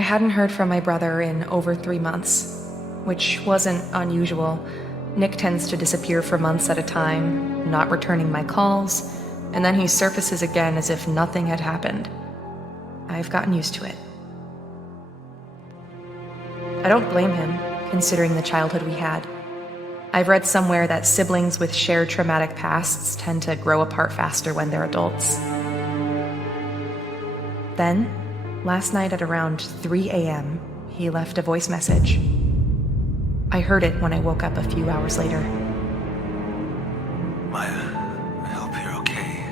I hadn't heard from my brother in over 3 months, which wasn't unusual. Nick tends to disappear for months at a time, not returning my calls, and then he surfaces again as if nothing had happened. I've gotten used to it. I don't blame him, considering the childhood we had. I've read somewhere that siblings with shared traumatic pasts tend to grow apart faster when they're adults. Then, last night at around 3 a.m., he left a voice message. I heard it when I woke up a few hours later. Maya, I hope you're okay.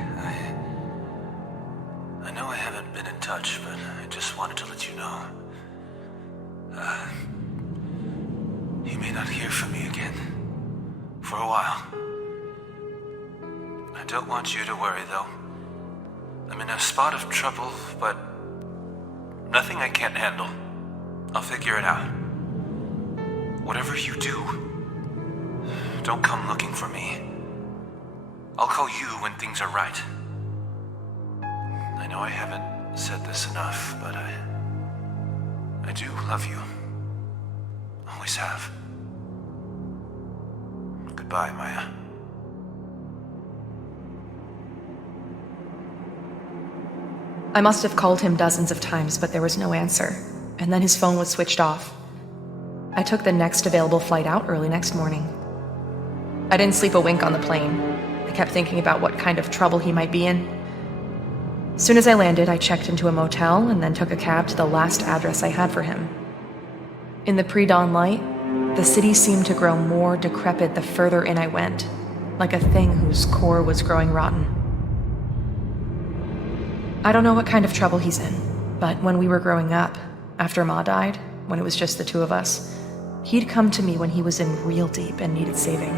I know I haven't been in touch, but I just wanted to let you know. You may not hear from me again. For a while. I don't want you to worry, though. I'm in a spot of trouble, but nothing I can't handle. I'll figure it out. Whatever you do, don't come looking for me. I'll call you when things are right. I know I haven't said this enough, but I do love you. Always have. Goodbye, Maya. I must have called him dozens of times, but there was no answer, and then his phone was switched off. I took the next available flight out early next morning. I didn't sleep a wink on the plane. I kept thinking about what kind of trouble he might be in. As soon as I landed, I checked into a motel and then took a cab to the last address I had for him. In the pre-dawn light, the city seemed to grow more decrepit the further in I went, like a thing whose core was growing rotten. I don't know what kind of trouble he's in, but when we were growing up, after Ma died, when it was just the two of us, he'd come to me when he was in real deep and needed saving.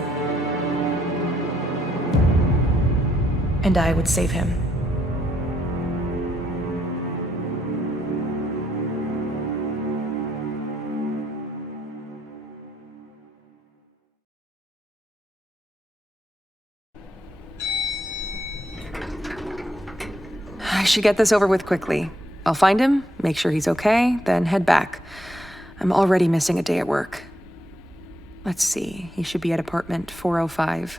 And I would save him. I should get this over with quickly. I'll find him, make sure he's okay, then head back. I'm already missing a day at work. Let's see, he should be at apartment 405.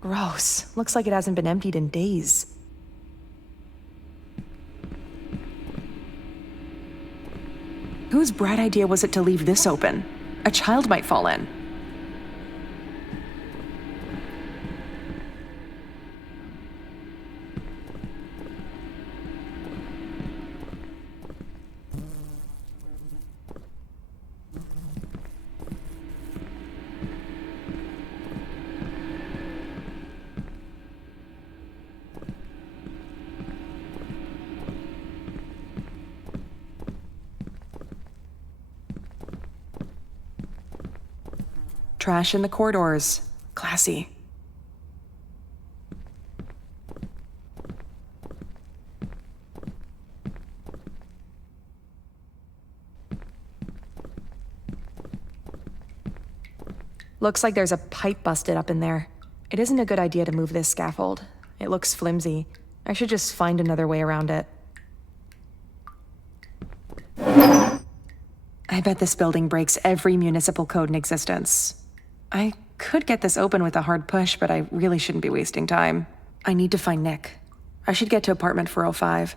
Gross. Looks like it hasn't been emptied in days. Whose bright idea was it to leave this open? A child might fall in. Trash in the corridors. Classy. Looks like there's a pipe busted up in there. It isn't a good idea to move this scaffold. It looks flimsy. I should just find another way around it. I bet this building breaks every municipal code in existence. I could get this open with a hard push, but I really shouldn't be wasting time. I need to find Nick. I should get to apartment 405.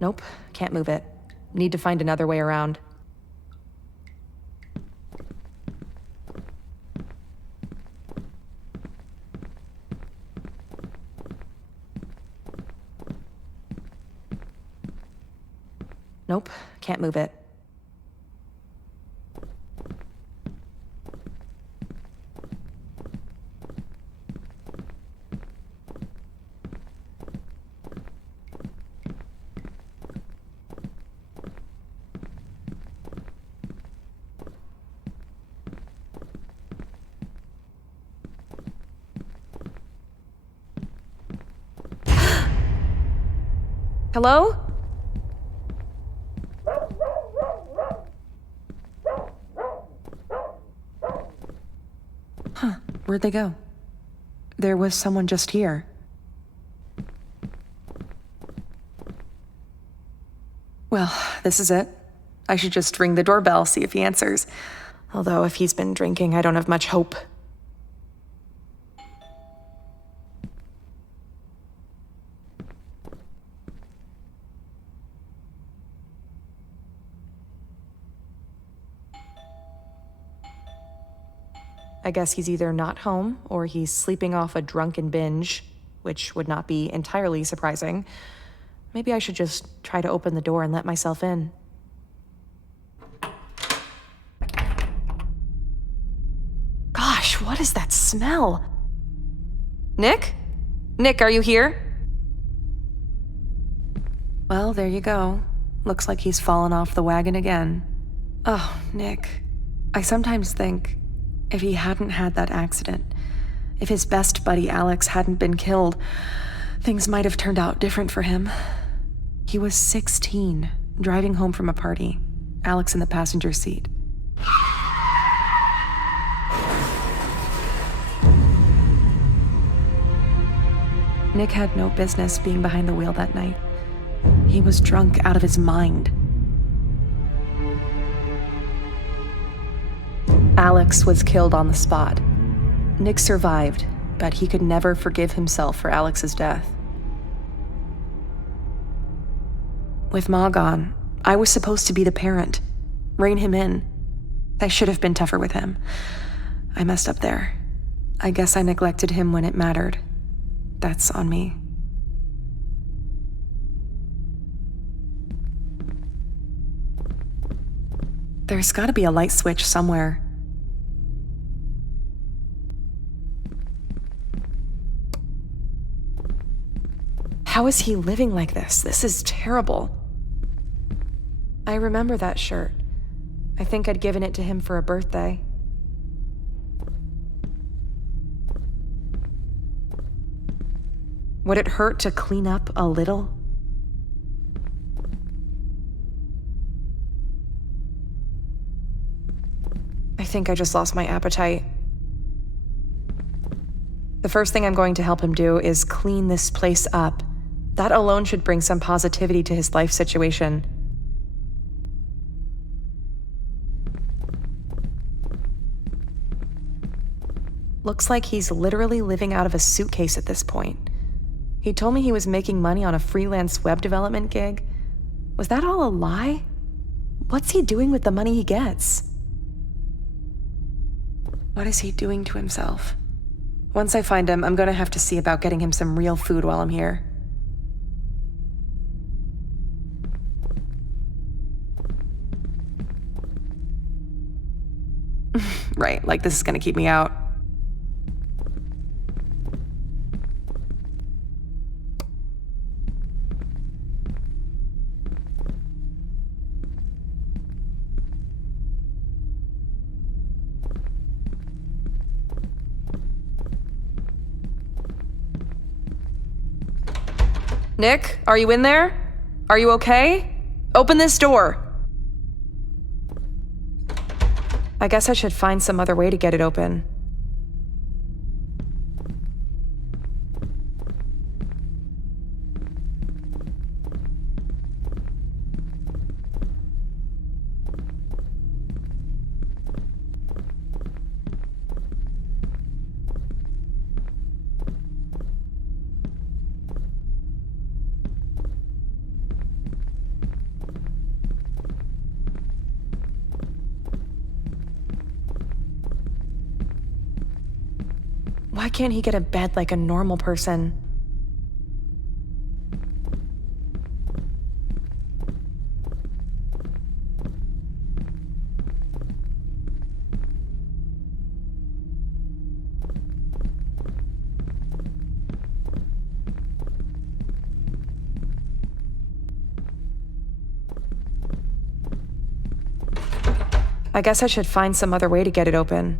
Nope, can't move it. Need to find another way around. Nope, can't move it. Hello? Huh, where'd they go? There was someone just here. Well, this is it. I should just ring the doorbell, see if he answers. Although if he's been drinking, I don't have much hope. I guess he's either not home or he's sleeping off a drunken binge, which would not be entirely surprising. Maybe I should just try to open the door and let myself in. Gosh, what is that smell? Nick? Nick, are you here? Well, there you go. Looks like he's fallen off the wagon again. Oh, Nick. I sometimes think, if he hadn't had that accident, if his best buddy Alex hadn't been killed, things might have turned out different for him. He was 16, driving home from a party, Alex in the passenger seat. Nick had no business being behind the wheel that night. He was drunk out of his mind. Alex was killed on the spot. Nick survived, but he could never forgive himself for Alex's death. With Ma gone, I was supposed to be the parent, rein him in. I should have been tougher with him. I messed up there. I guess I neglected him when it mattered. That's on me. There's gotta be a light switch somewhere. How is he living like this? This is terrible. I remember that shirt. I think I'd given it to him for a birthday. Would it hurt to clean up a little? I think I just lost my appetite. The first thing I'm going to help him do is clean this place up. That alone should bring some positivity to his life situation. Looks like he's literally living out of a suitcase at this point. He told me he was making money on a freelance web development gig. Was that all a lie? What's he doing with the money he gets? What is he doing to himself? Once I find him, I'm gonna have to see about getting him some real food while I'm here. Right, like this is gonna keep me out. Nick, are you in there? Are you okay? Open this door. I guess I should find some other way to get it open. Why can't he get a bed like a normal person? I guess I should find some other way to get it open.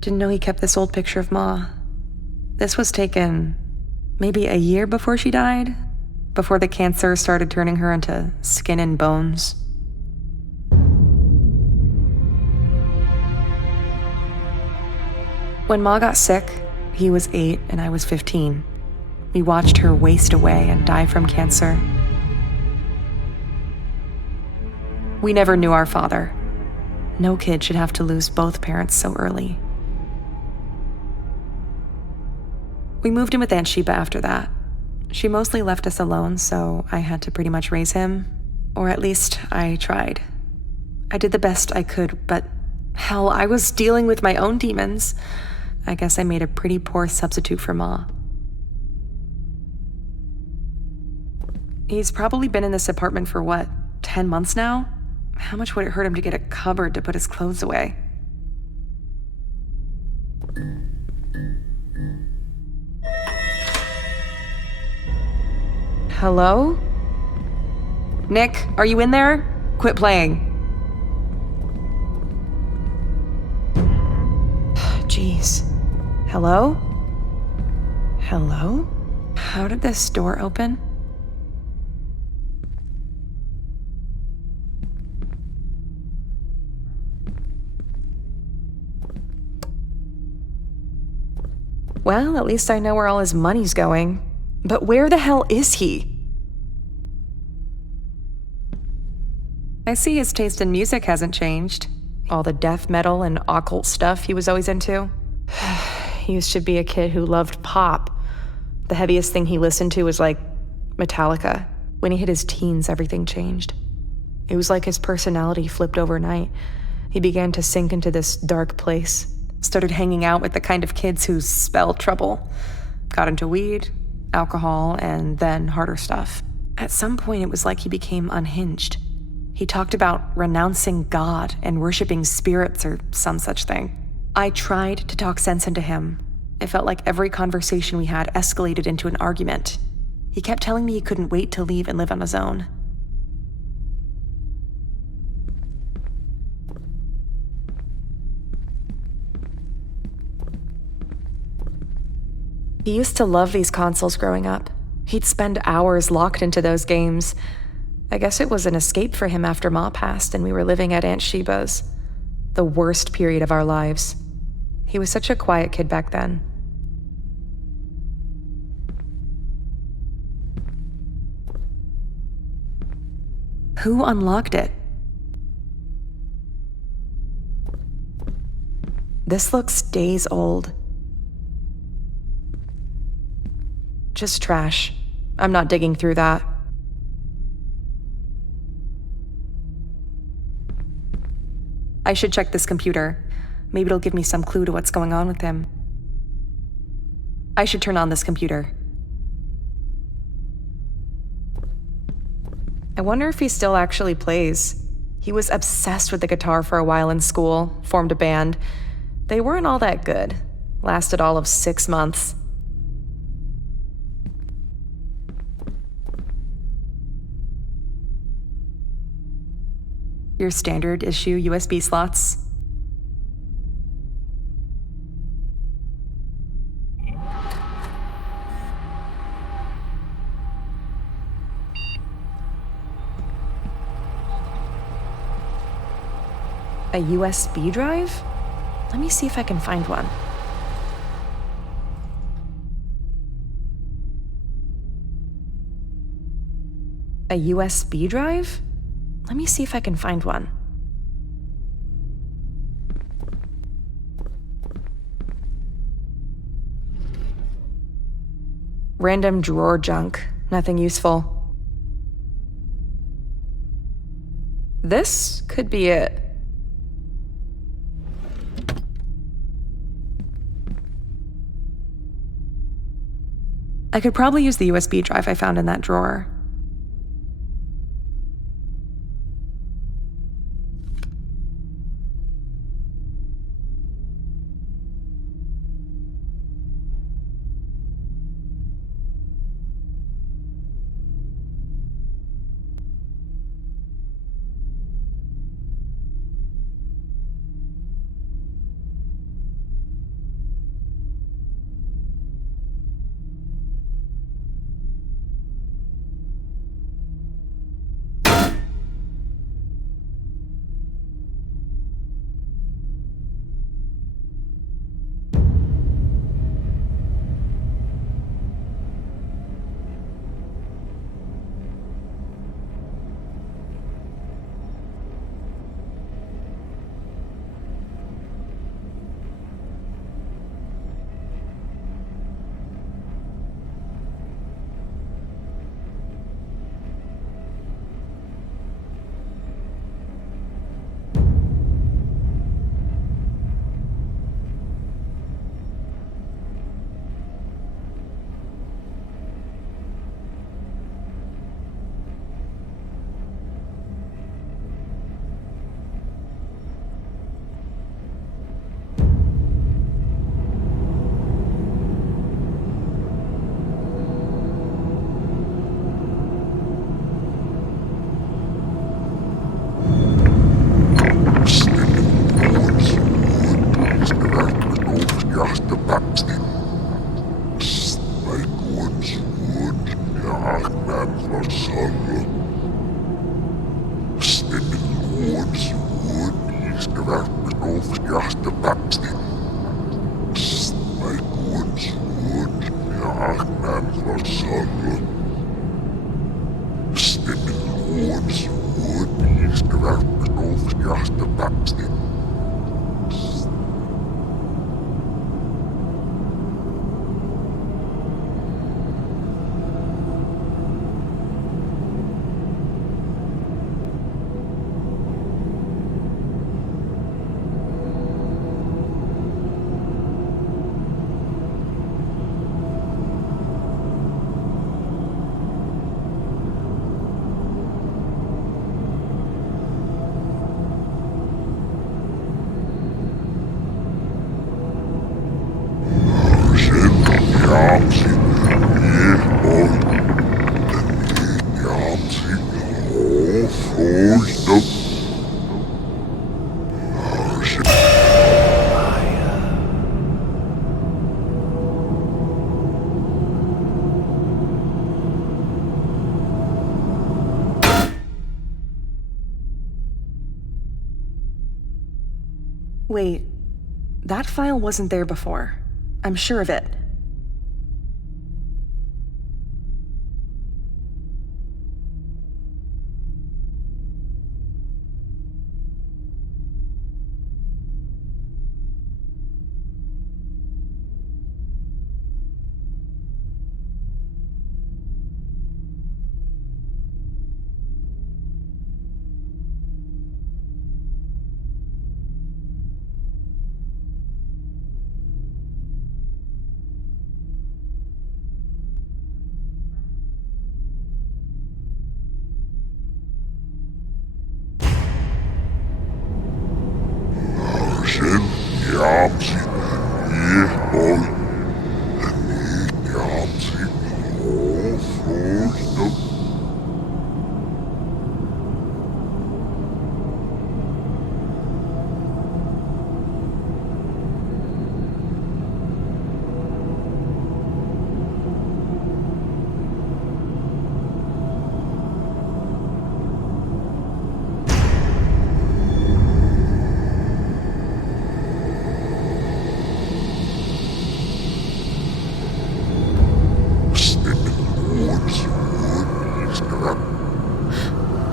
Didn't know he kept this old picture of Ma. This was taken maybe a year before she died, before the cancer started turning her into skin and bones. When Ma got sick, he was 8 and I was 15. We watched her waste away and die from cancer. We never knew our father. No kid should have to lose both parents so early. We moved in with Aunt Sheba after that. She mostly left us alone, so I had to pretty much raise him. Or at least I tried. I did the best I could, but hell, I was dealing with my own demons. I guess I made a pretty poor substitute for Ma. He's probably been in this apartment for what, 10 months now? How much would it hurt him to get a cupboard to put his clothes away? Hello? Nick, are you in there? Quit playing. Jeez. Hello? Hello? How did this door open? Well, at least I know where all his money's going. But where the hell is he? I see his taste in music hasn't changed. All the death metal and occult stuff he was always into. He used to be a kid who loved pop. The heaviest thing he listened to was like Metallica. When he hit his teens, everything changed. It was like his personality flipped overnight. He began to sink into this dark place. Started hanging out with the kind of kids who spell trouble. Got into weed, alcohol, and then harder stuff. At some point, it was like he became unhinged. He talked about renouncing God and worshiping spirits or some such thing. I tried to talk sense into him. It felt like every conversation we had escalated into an argument. He kept telling me he couldn't wait to leave and live on his own. He used to love these consoles growing up. He'd spend hours locked into those games. I guess it was an escape for him after Ma passed and we were living at Aunt Sheba's. The worst period of our lives. He was such a quiet kid back then. Who unlocked it? This looks days old. Just trash. I'm not digging through that. I should check this computer. Maybe it'll give me some clue to what's going on with him. I should turn on this computer. I wonder if he still actually plays. He was obsessed with the guitar for a while in school, formed a band. They weren't all that good. Lasted all of 6 months. Your standard issue USB slots. A USB drive? Let me see if I can find one. A USB drive? Let me see if I can find one. Random drawer junk. Nothing useful. This could be it. I could probably use the USB drive I found in that drawer. Wait, that file wasn't there before. I'm sure of it.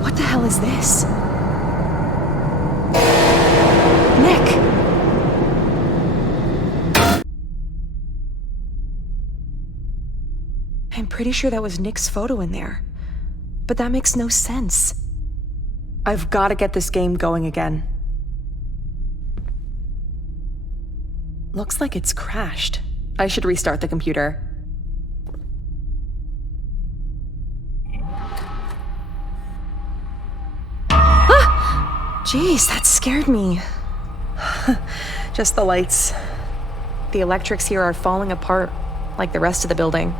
What the hell is this? Nick! I'm pretty sure that was Nick's photo in there. But that makes no sense. I've got to get this game going again. Looks like it's crashed. I should restart the computer. Jeez, that scared me. Just the lights. The electrics here are falling apart, like the rest of the building.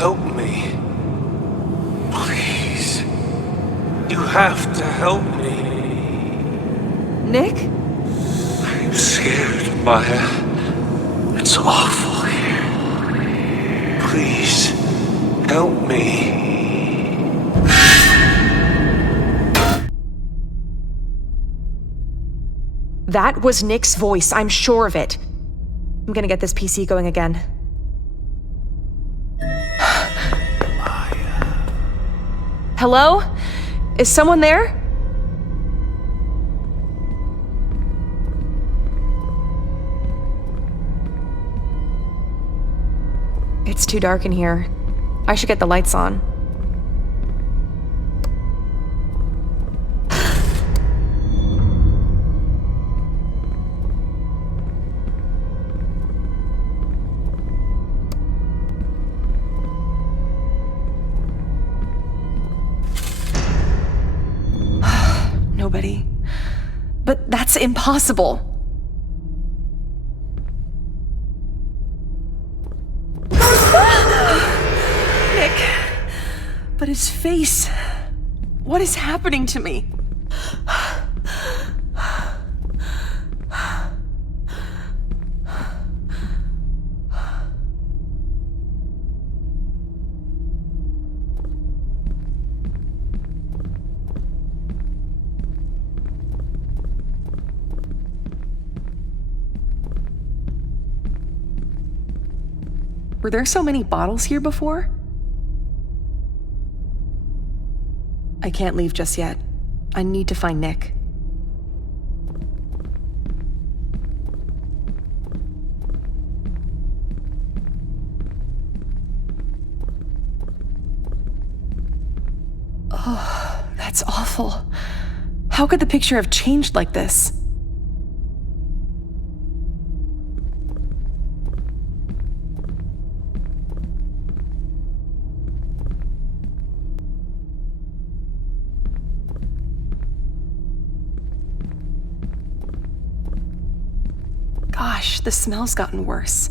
help me. Please. You have to help me. Nick? I'm scared, Maya. It's awful here. Please, help me. That was Nick's voice, I'm sure of it. I'm gonna get this PC going again. Hello? Is someone there? It's too dark in here. I should get the lights on. Nobody. But that's impossible. Nick. But his face. What is happening to me? Were there so many bottles here before? I can't leave just yet. I need to find Nick. Oh, that's awful. How could the picture have changed like this? Gosh, the smell's gotten worse.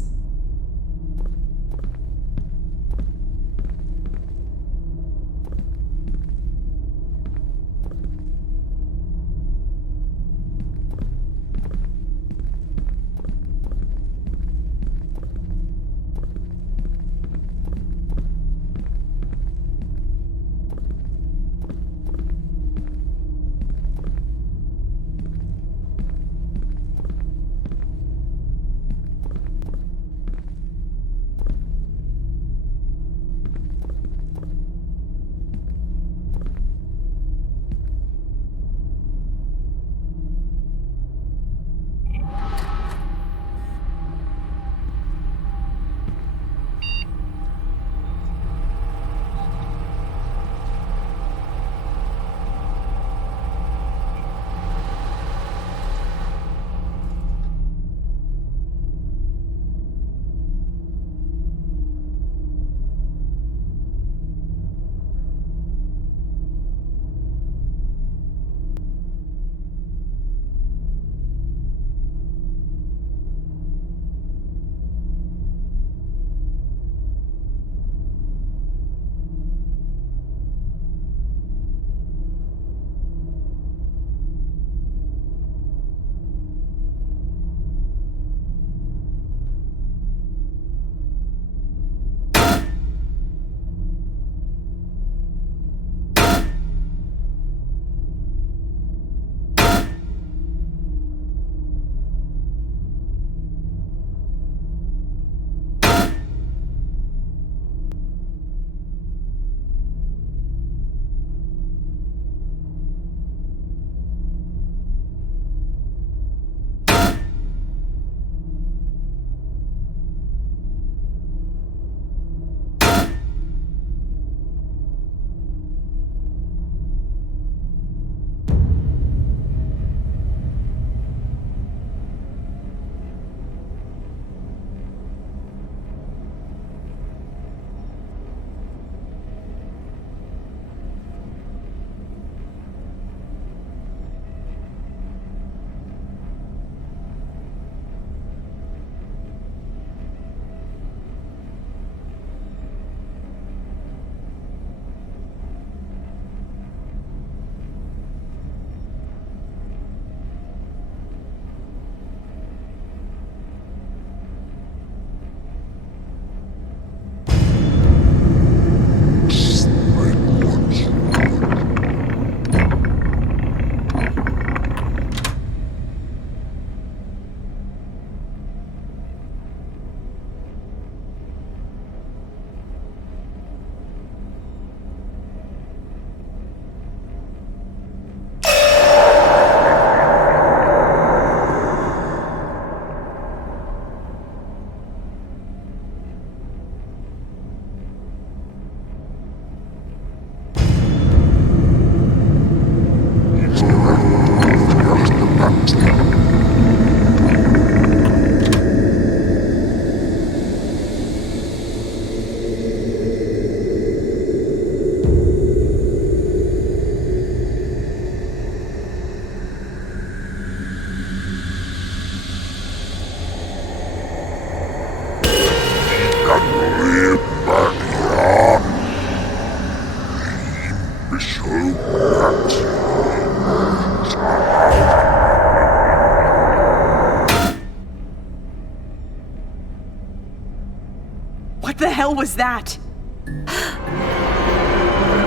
that?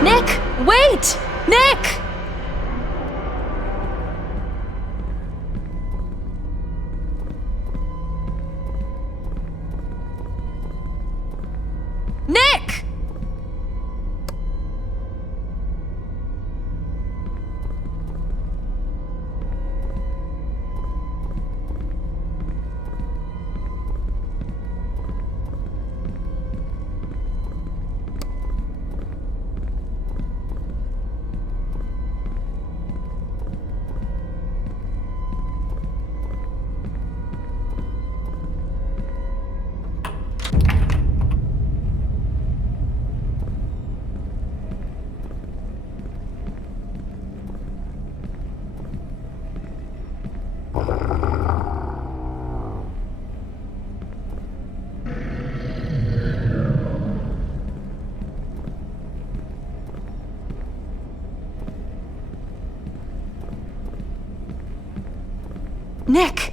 Nick! Wait! Nick! Nick! Nick!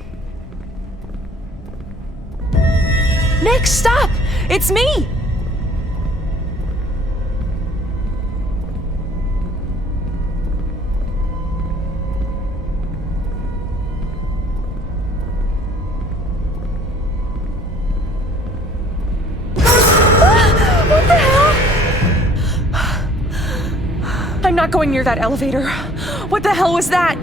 Nick, stop! It's me! What the hell? I'm not going near that elevator. What the hell was that?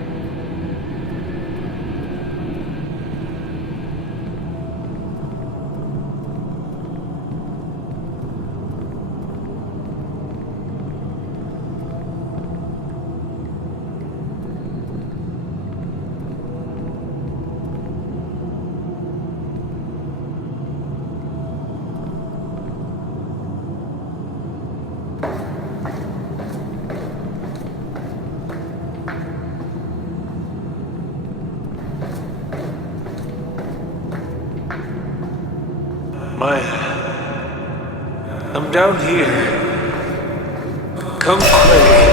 Maya, I'm down here. Come play.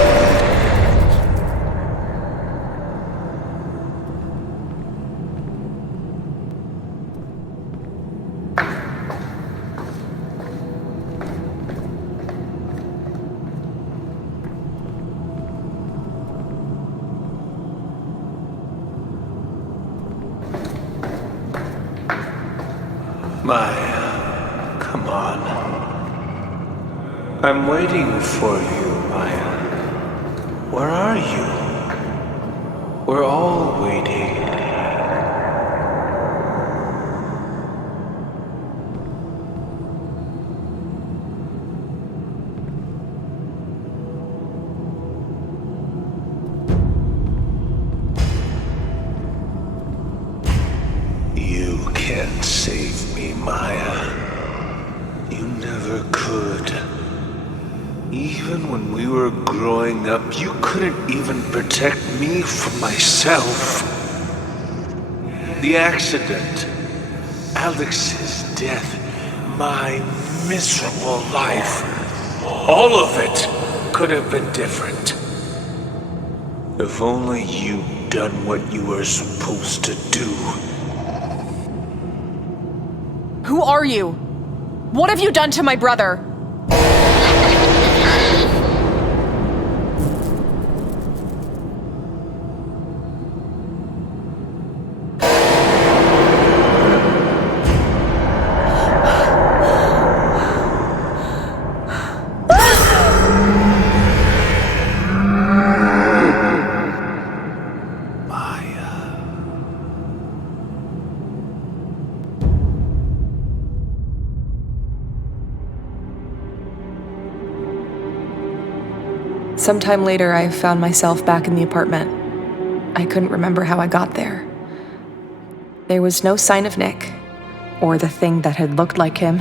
Maya, come on. I'm waiting for you, Maya. Where are you? We're all waiting. You can't save me, Maya. You never could. Even when we were growing up, you couldn't even protect me from myself. The accident, Alex's death, my miserable life, all of it could have been different. If only you'd done what you were supposed to do. Who are you? What have you done to my brother? Sometime later, I found myself back in the apartment. I couldn't remember how I got there. There was no sign of Nick, or the thing that had looked like him.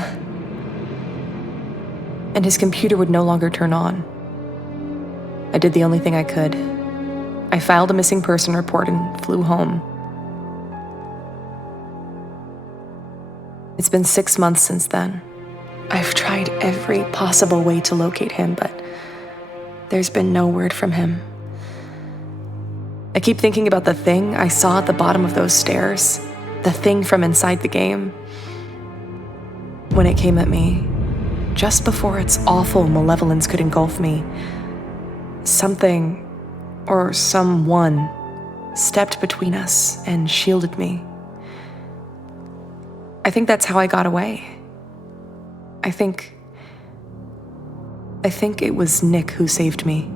And his computer would no longer turn on. I did the only thing I could. I filed a missing person report and flew home. It's been 6 months since then. I've tried every possible way to locate him, but there's been no word from him. I keep thinking about the thing I saw at the bottom of those stairs, the thing from inside the game. When it came at me, just before its awful malevolence could engulf me, something, or someone, stepped between us and shielded me. I think that's how I got away. I think it was Nick who saved me.